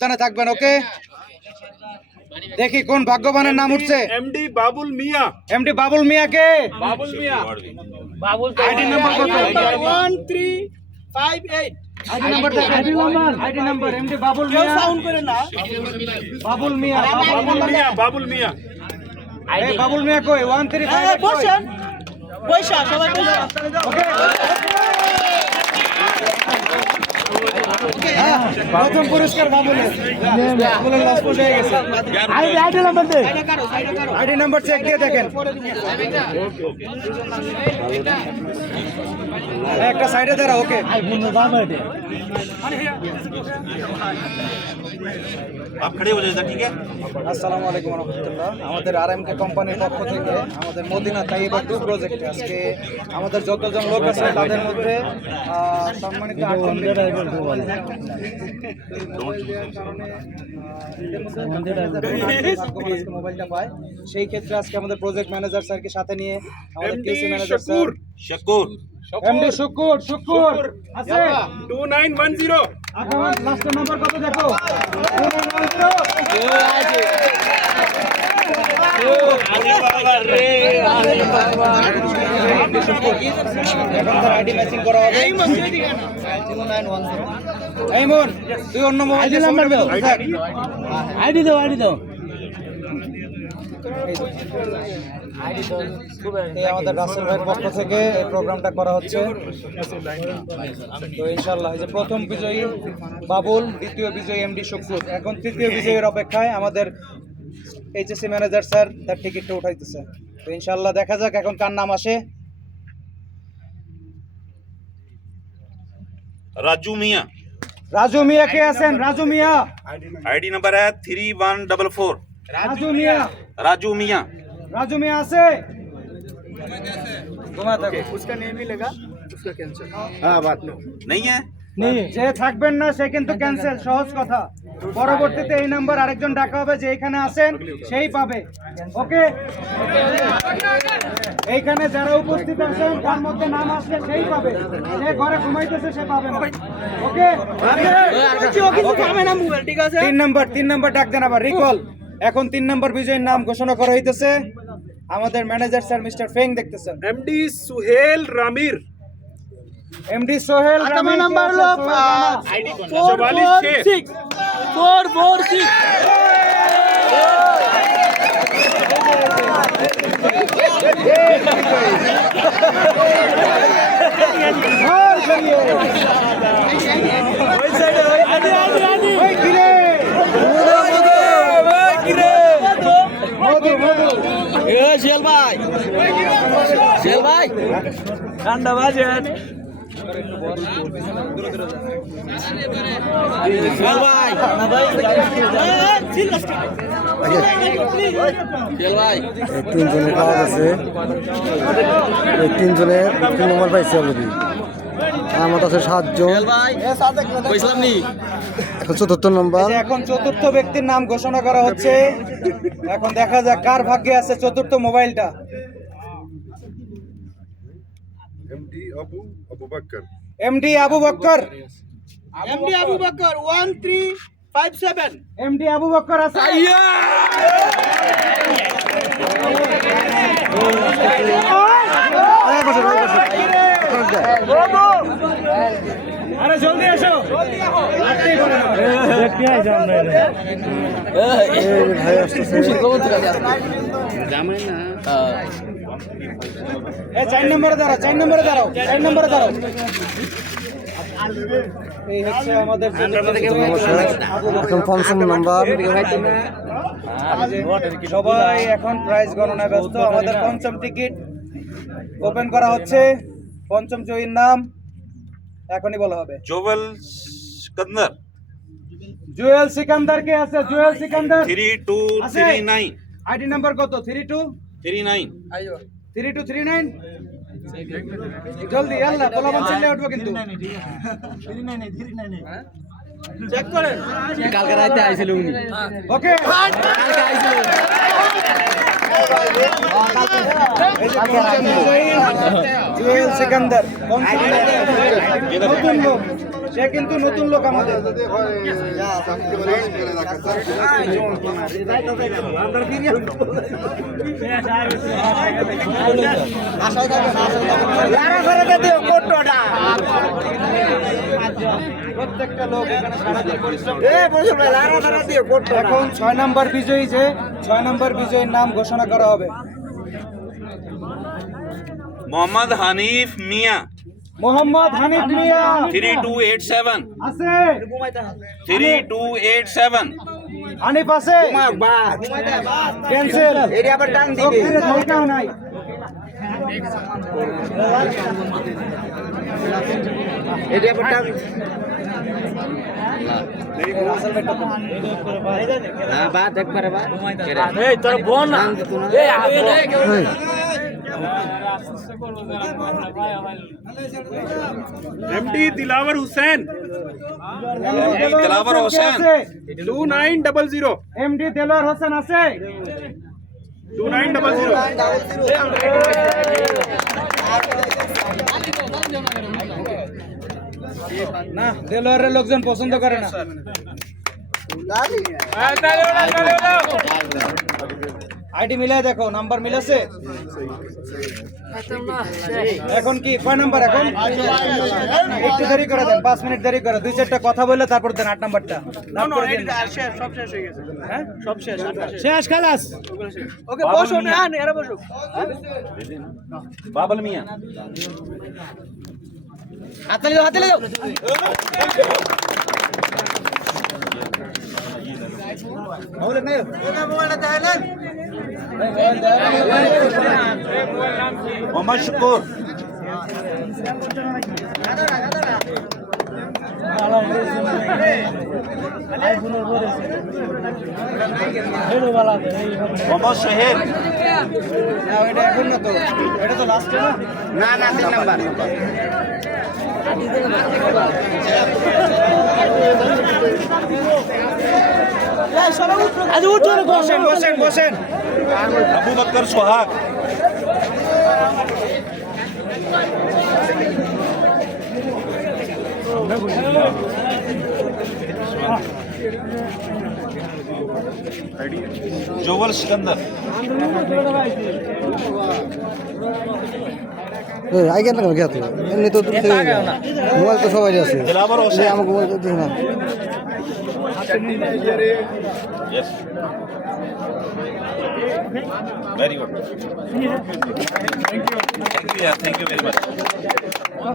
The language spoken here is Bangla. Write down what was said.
সাবধানে থাকবেন। ওকে, দেখি কোন ভাগ্যবানের নাম উঠছে। এমডি বাবুল মিয়া। এমডি বাবুল মিয়া কে? বাবুল মিয়া। আইডি নাম্বার কত? 1358। আইডি নাম্বার দেখেন। আইডি নাম্বার এমডি বাবুল মিয়া। সাউন্ড করে না। বাবুল মিয়া। বাবুল মিয়া। এই বাবুল মিয়া কই? 1358 বসেন। পয়সা সবাই পয়সা। ওকে, প্রথম পুরস্কার বাবুলের। বাবুলের লস পড়ে গেছে। আইডি নাম্বার দে। আইডি নাম্বার চেক দিয়ে দেখেন। একটা সাইডে দাঁড়া। ওকে, आप खड़े हो जाइए, ठीक है। আসসালামু আলাইকুম রহমতুল্লাহ। আমাদের আরএমকে কোম্পানির পক্ষ থেকে আমাদের মদিনা তাইয়্যিবা 2 প্রজেক্টে আজকে আমাদের যতজন লোক আছে তাদের মধ্যে সম্মানিত 8জন মোবাইলটা পায়। সেই ক্ষেত্রে আজকে আমাদের প্রজেক্ট ম্যানেজার স্যারকে সাথে নিয়ে আমাদের কেসি ম্যানেজার স্যার शकूर এমডি শুকুর আছে 2910। আপনার লাস্টের নাম্বার কত দেখো? 2910। এখন তার আইডি ম্যাচিং করা হবে। 2910। এই মন, তুই অন্য মোবাইল নাম্বার দাও। আইডি দাও। এই আমাদের রাসেল ভাইয়ের পক্ষ থেকে এই প্রোগ্রামটা করা হচ্ছে। তো ইনশাআল্লাহ এই যে প্রথম বিজয়ী বাবুল, দ্বিতীয় বিজয়ী এমডি শুকুর, এখন তৃতীয় বিজয়ীর অপেক্ষায় আমাদের এইচএসসি ম্যানেজার স্যার তার টিকিটটা উঠাইতেছে। তো ইনশাআল্লাহ দেখা যাক এখন কার নাম আসে। राजू मियाँ। রাজু মিয়া কে আছেন? রাজু মিয়া। आईडी नंबर है 3144। রাজু মিয়া। রাজু মিয়া আছে? ঘুমা থাকো। उसका नेम ही लगा, उसका कैंसिल। हाँ बात नहीं है। যে থাকবেন না সে কিন্তু ক্যান্সেল, সহজ কথা। পরবর্তীতে এই নাম্বার আরেকজন ডাকা হবে, যে এখানে আছেন সেই পাবে। ওকে, এইখানে যারা উপস্থিত আছেন তার মধ্যে নাম আসলে সেই পাবে, যে ঘরে ঘুমাইতেছে সে পাবে না। ওকে, 3 নাম্বার ডাক দেন আবার রিকল। এখন 3 নাম্বার বিজয়ীর নাম ঘোষণা করা হইতেছে। আমাদের ম্যানেজার স্যার মিস্টার ফেং দেখতেছেন। एमडी सुहेल रामीर। এমডি সোহেল আমার নাম্বার হলো 446 446। शेल भाई ठंडा बाजेन। शेल भाई তিনজনের পাওয়া গেছে। এই তিনজনের 3 নম্বর পাইছে অলরেডি। আমার কাছে 7 জন। এখন 4th নম্বর। এখন 4র্থ ব্যক্তির নাম ঘোষণা করা হচ্ছে। এখন দেখা যাক কার ভাগ্যে আছে 4র্থ মোবাইলটা। এমডি আবু বক্কর। 1357। এমডি আবু বক্কর আছে? আরে জলদি এসো। ভাই আসতেছে। এই 4 নম্বরে দাঁড়াও। এই হচ্ছে আমাদের এখন 5ম নাম্বার। সবাই এখন প্রাইজ গণনায় ব্যস্ত। আমাদের 5ম টিকিট ওপেন করা হচ্ছে। 5ম জয়ীর নাম এখনই বলা হবে। জুয়েল সিকান্দার কে আছে? জুয়েল সিকান্দার 3239। আইডি নাম্বার কত? 39। 3239। জলদি আল্লাহ পোলাপান চিল্লে উঠবো কিন্তু। চেক করেন। কালকে রাতে আইছিল উনি। ওকে, কালকে আইছিল। জুয়েল সিকান্দার নতুন লোক। সে কিন্তু নতুন লোক আমাদের। প্রত্যেকটা লোক এখানে সারাদিন পরিশ্রম করে। এখন 6 নম্বর বিজয়ী যে 6 নম্বর বিজয়ীর নাম ঘোষণা করা হবে। মোহাম্মদ হানিফ মিয়া মোহাম্মদ হানিফ মিয়া 3287 আছে, 3287 হানিফ আছে, ক্যান্সেল, তকদিরে ধোঁকাও নাই। एमडी दिलावर हुसैन दिलावर হোসেন 2900 এমডি দেলোয়ার হোসেন আছে। 2900 না, দেলোয়ারের লোকজন পছন্দ করে না। আইডি মিলাই দেখো, নাম্বার মিলেছে। এখন কি কয় নাম্বার? এখন একটু দেরি করে দেন, 5 মিনিট দেরি করে, 2-4টা কথা বললে তারপর দেন 8 নাম্বারটা। হ্যাঁ, সব শেষ খালাস। ওকে, বসো না, এরা বসো। বাবল মিয়া হাতে দাও, হাতে দাও। মোহাম্মদ শুকুর মোহাম্মদ শাহেদ এটা এখন না তো, এটা তো লাস্টে না। না 3 নাম্বার বসেন বসেন বসেন। আবু বকর সোহাগ जोवल सिकंदर আই কেন কেন খেতে এমনি তো দূর থেকে মোবাইল তো সবাই আছে। दिलावर হোসেন আমাকে মোবাইল দিস না। Yes very good thank you thank you very much